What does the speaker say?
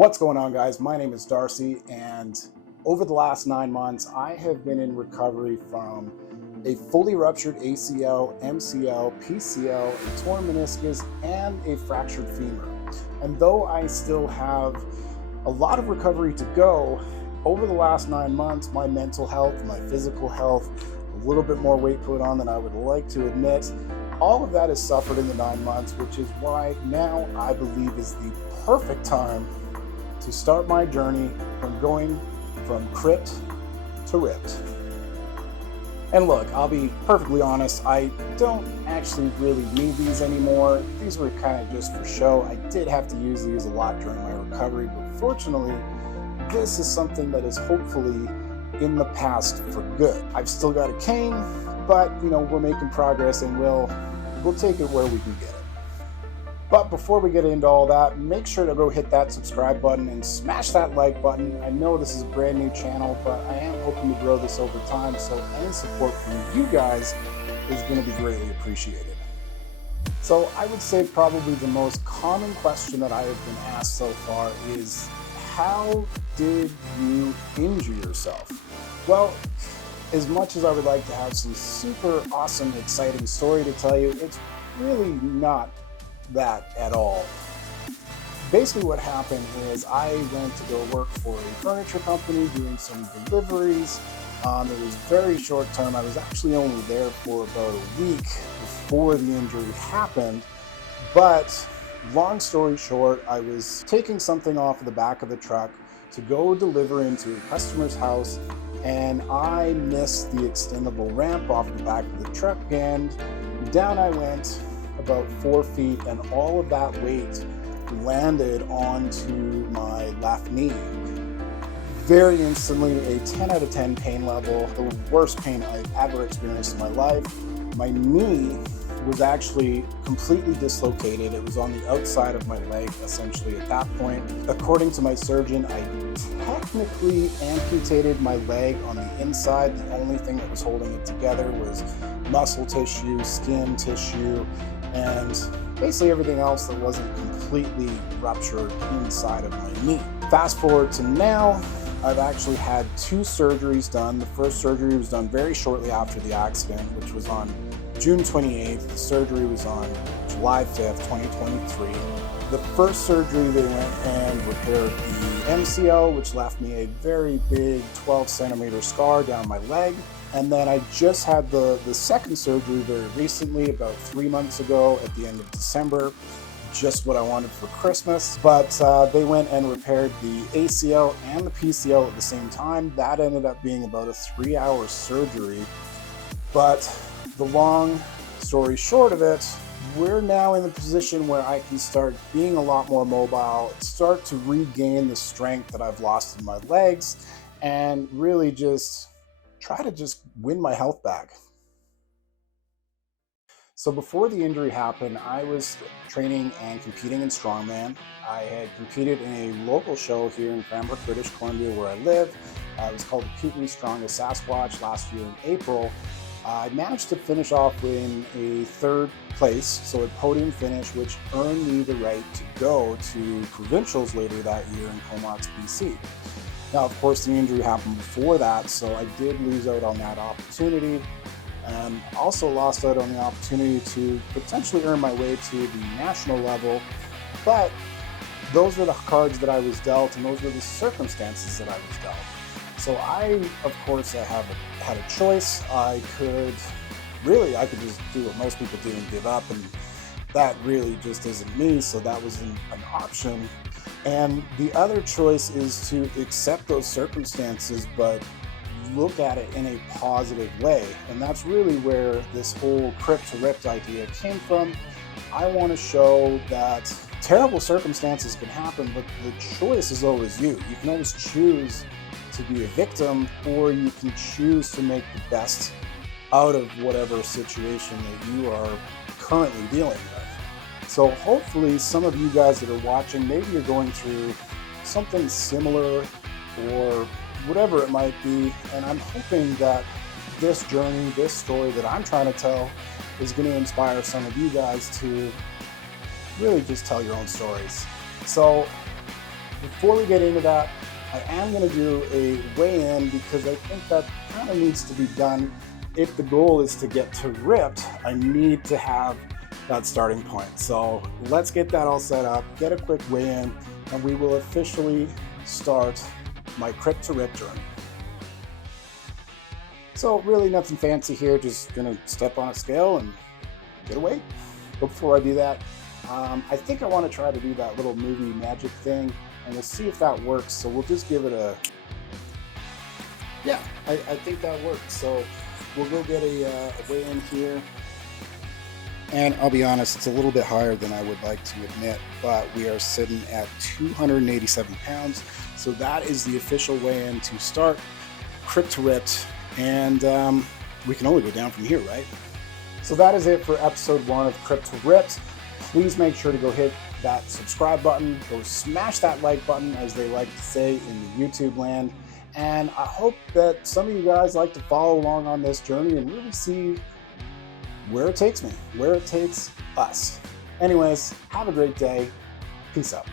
What's going on, guys? My name is Darcy, and over the last 9 months, I have been in recovery from a fully ruptured ACL, MCL, PCL, a torn meniscus, and a fractured femur. And though I still have a lot of recovery to go, over the last 9 months, my mental health, my physical health, a little bit more weight put on than I would like to admit, all of that has suffered in the 9 months, which is why now I believe is the perfect time to start my journey from going from cripped to ripped. And look, I'll be perfectly honest, I don't actually really need these anymore. These were kind of just for show. I did have to use these a lot during my recovery, but fortunately, this is something that is hopefully in the past for good. I've still got a cane, but we're making progress, and we'll take it where we can get it. But before we get into all that, make sure to go hit that subscribe button and smash that like button. I know this is a brand new channel, but I am hoping to grow this over time, so any support from you guys is going to be greatly appreciated. So I would say probably the most common question that I have been asked so far is, how did you injure yourself? Well, as much as I would like to have some super awesome, exciting story to tell you, it's really not that at all. Basically what happened is I went to go work for a furniture company doing some deliveries. It was very short term. I was actually only there for about a week before the injury happened. But long story short, I was taking something off of the back of the truck to go deliver into a customer's house, and I missed the extendable ramp off the back of the truck, and down I went about 4 feet, and all of that weight landed onto my left knee. Very instantly, a 10 out of 10 pain level, the worst pain I've ever experienced in my life. My knee was actually completely dislocated. It was on the outside of my leg, essentially, at that point. According to my surgeon, I technically amputated my leg on the inside. The only thing that was holding it together was muscle tissue, skin tissue, and basically everything else that wasn't completely ruptured inside of my knee. Fast forward to now, I've actually had 2 surgeries done. The first surgery was done very shortly after the accident, which was on June 28th. The surgery was on July 5th, 2023. The first surgery, they went and repaired the MCL, which left me a very big 12 centimeter scar down my leg. And then I just had the second surgery very recently, about 3 months ago at the end of December, just what I wanted for Christmas. But they went and repaired the ACL and the PCL at the same time. That ended up being about a 3-hour surgery. But the long story short of it, we're now in the position where I can start being a lot more mobile, start to regain the strength that I've lost in my legs, and really just try to just win my health back. So before the injury happened, I was training and competing in strongman. I had competed in a local show here in Cranbrook, British Columbia, where I live. It was called the Peak Strongest Sasquatch last year in April. I managed to finish off in a 3rd place, so a podium finish, which earned me the right to go to provincials later that year in Comox, BC. Now, of course, the injury happened before that, so I did lose out on that opportunity, and also lost out on the opportunity to potentially earn my way to the national level. But those were the cards that I was dealt, and those were the circumstances that I was dealt. So I, of course, had a choice. I could just do what most people do and give up, and that really just isn't me, so that wasn't an option. And the other choice is to accept those circumstances, but look at it in a positive way. And that's really where this whole cripped to ripped idea came from. I want to show that terrible circumstances can happen, but the choice is always you. You can always choose to be a victim, or you can choose to make the best out of whatever situation that you are currently dealing with. So hopefully some of you guys that are watching, maybe you're going through something similar or whatever it might be, and I'm hoping that this journey, this story that I'm trying to tell is going to inspire some of you guys to really just tell your own stories. So before we get into that, I am going to do a weigh-in because I think that kind of needs to be done. If the goal is to get to ripped, I need to have that starting point. So let's get that all set up, get a quick weigh-in, and we will officially start my Cripped to Ripped journey. So really nothing fancy here, just gonna step on a scale and get a weight. But before I do that, I think I want to try to do that little movie magic thing, and we'll see if that works. So we'll just give it a, yeah, I think that works. So we'll go get a weigh-in here. And I'll be honest, it's a little bit higher than I would like to admit, but we are sitting at 287 pounds. So that is the official weigh-in to start Cripped to Ripped. And we can only go down from here, right? So that is it for episode 1 of Cripped to Ripped. Please make sure to go hit that subscribe button, go smash that like button, as they like to say in the YouTube land. And I hope that some of you guys like to follow along on this journey and really see where it takes me, where it takes us. Anyways, have a great day. Peace out.